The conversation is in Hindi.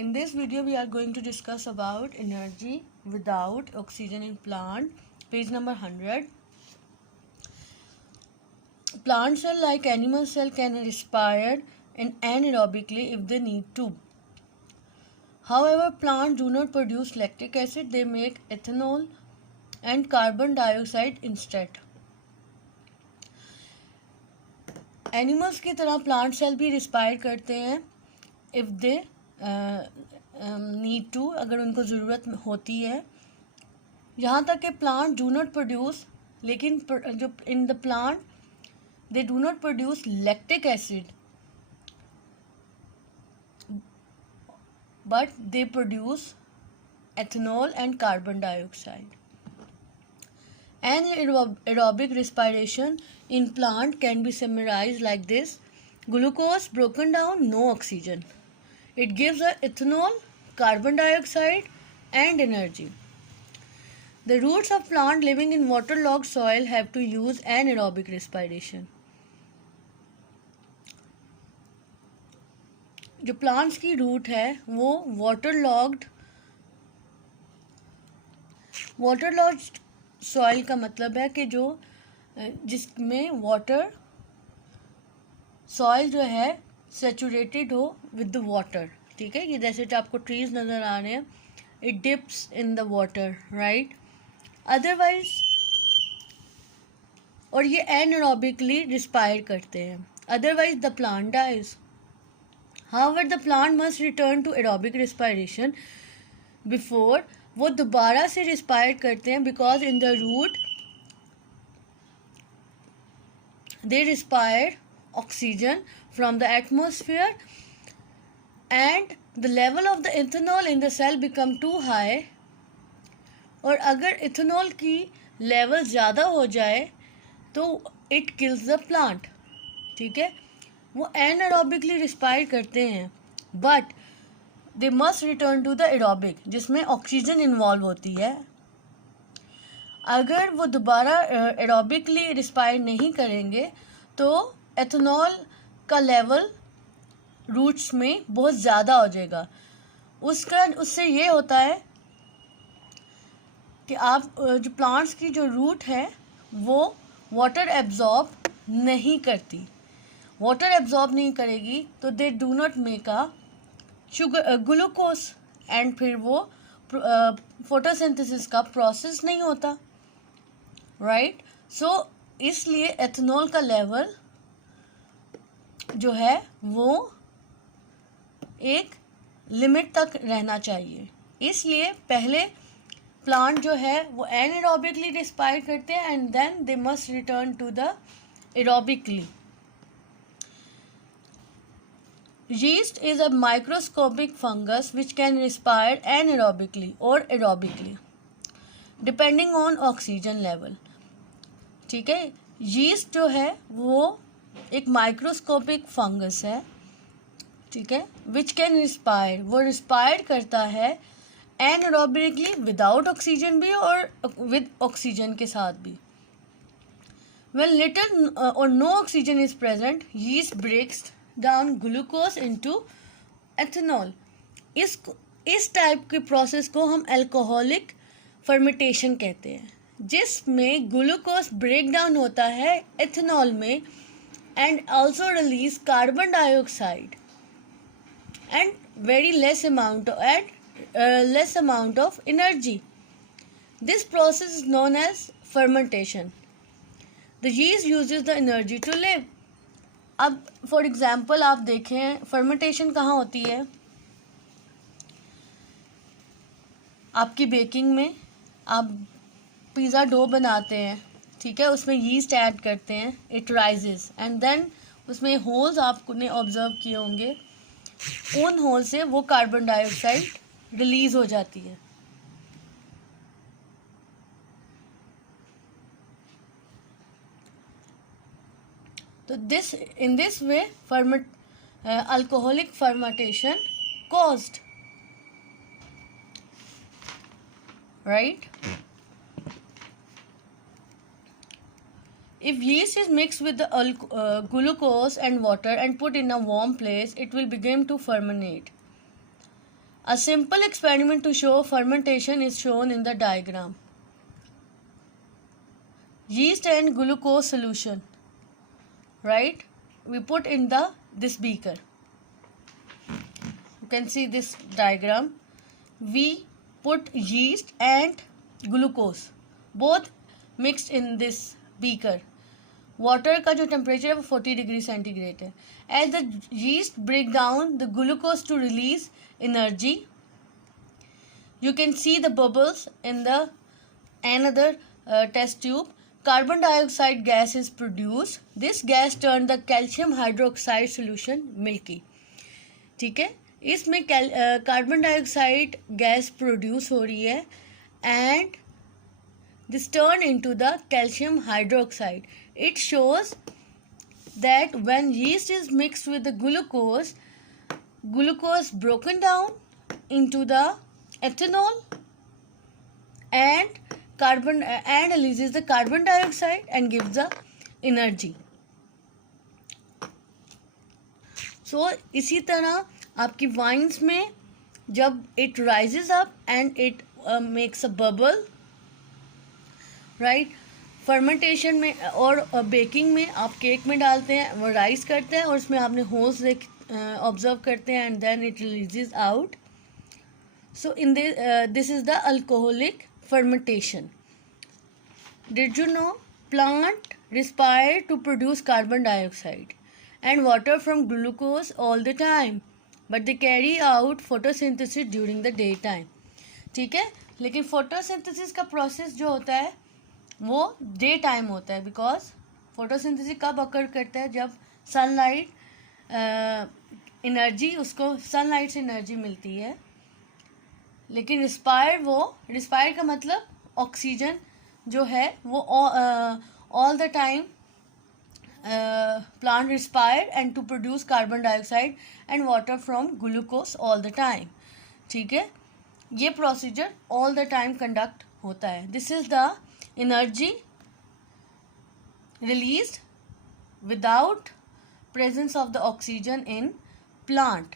In this video, we are going to discuss about energy without oxygen in plant. Page number 100. Plant cell, like animal cell, can respire anaerobically if they need to. However, plants do not produce lactic acid. They make ethanol and carbon dioxide instead. Animals की तरह प्लांट सेल भी रिस्पायर करते हैं इफ़ दे नीड टू, अगर उनको ज़रूरत होती है. यहाँ तक कि प्लांट डू नॉट प्रोड्यूस, लेकिन जो in the plant they do not produce lactic acid, but they produce ethanol and carbon dioxide. Anaerobic respiration in plant can be summarized like this: glucose broken down, no oxygen. It gives ethanol, carbon dioxide and energy. The roots of plant living in waterlogged soil have to use anaerobic respiration. जो प्लांट्स की रूट है वो वाटरलॉग्ड सॉइल का मतलब है कि जो जिसमें वाटर सॉइल जो है सेचुरेटेड हो विद द वाटर. ठीक है, ये जैसे जो आपको ट्रीज नज़र आ रहे हैं, it dips in the water, right. Otherwise, और ये एनारोबिकली रिस्पायर करते हैं, otherwise the plant dies. However, the plant must return to aerobic respiration before वो दोबारा से रिस्पायर करते हैं, because in the root they respire oxygen from the atmosphere and the level of the ethanol in the cell become too high. और अगर इथेनॉल की लेवल ज़्यादा हो जाए तो it kills the plant. ठीक है, वो एनारोबिकली रिस्पायर करते हैं, but they must return to the aerobic, जिसमें ऑक्सीजन इन्वॉल्व होती है. अगर वो दोबारा एरोबिकली रिस्पायर नहीं करेंगे तो एथेनॉल का लेवल रूट्स में बहुत ज़्यादा हो जाएगा. उससे ये होता है कि आप जो प्लांट्स की जो रूट है वो वाटर एब्जॉर्ब नहीं करती. वाटर एब्जॉर्ब नहीं करेगी तो they do not make a sugar glucose, and फिर वो फोटोसिंथेसिस का प्रोसेस नहीं होता, राइट. सो इसलिए एथेनॉल का लेवल जो है वो एक लिमिट तक रहना चाहिए. इसलिए पहले प्लांट जो है वो एनारोबिकली रिस्पायर करते हैं and then they must return to the aerobically. Yeast is a microscopic fungus which can respire anaerobically or aerobically depending on oxygen level. ठीक है, yeast जो है वो एक माइक्रोस्कोपिक फंगस है, ठीक है, which can respire, वो रिस्पायर करता है anaerobically विदाउट ऑक्सीजन भी और विद ऑक्सीजन के साथ भी. When little or no oxygen is present, yeast breaks down glucose into ethanol. इस टाइप के प्रोसेस को हम अल्कोहलिक फर्मेंटेशन कहते हैं, जिसमें ग्लूकोज ब्रेक डाउन होता है एथेनॉल में and also release carbon dioxide and very less amount of energy. This process is known as fermentation. The yeast uses the energy to live. अब फॉर एग्जाम्पल आप देखें फर्मेंटेशन कहाँ होती है. आपकी बेकिंग में आप पिज़्ज़ा डो बनाते हैं, ठीक है, उसमें यीस्ट ऐड करते हैं, इट राइजेस एंड देन उसमें होल्स आपने ऑब्जर्व किए होंगे, उन होल से वो कार्बन डाइऑक्साइड रिलीज हो जाती है. So in this way, alcoholic fermentation caused, right? If yeast is mixed with the glucose and water and put in a warm place, it will begin to ferment. A simple experiment to show fermentation is shown in the diagram. Yeast and glucose solution, right? We put in this beaker. You can see this diagram. We put yeast and glucose both mixed in this beaker. Water का जो टेम्परेचर है वो 40 डिग्री सेंटीग्रेड है. As the yeast break down the glucose to release energy, you can see the bubbles in the another test tube. Carbon dioxide gas is produced. This gas turned the calcium hydroxide solution milky. ठीक है, इसमें कार्बन डाइऑक्साइड गैस प्रोड्यूस हो रही है and this turn into the calcium hydroxide. It shows that when yeast is mixed with the glucose broken down into the ethanol and releases the carbon dioxide and gives the energy. So इसी तरह आपकी वाइन्स में जब it rises up and it makes a bubble, right, fermentation में और बेकिंग में आप केक में डालते हैं, वो राइस करते हैं और उसमें आपने होल्स ऑब्जर्व करते हैं and then it releases out. So in this is the alcoholic fermentation. Did you know plant respire to produce carbon dioxide and water from glucose all the time but they carry out photosynthesis during the day time. ठीक है, लेकिन फोटोसिंथेसिस का प्रोसेस जो होता है वो डे टाइम होता है, बिकॉज फोटोसिंथेसिस कब अकर करता है, जब सनलाइट एनर्जी, उसको सनलाइट से एनर्जी मिलती है. लेकिन रिस्पायर का मतलब ऑक्सीजन जो है वो all the time plant respire and to produce carbon dioxide and water from glucose all the time. ठीक है, ये procedure all the time conduct होता है. This is the energy released without presence of the oxygen in plant.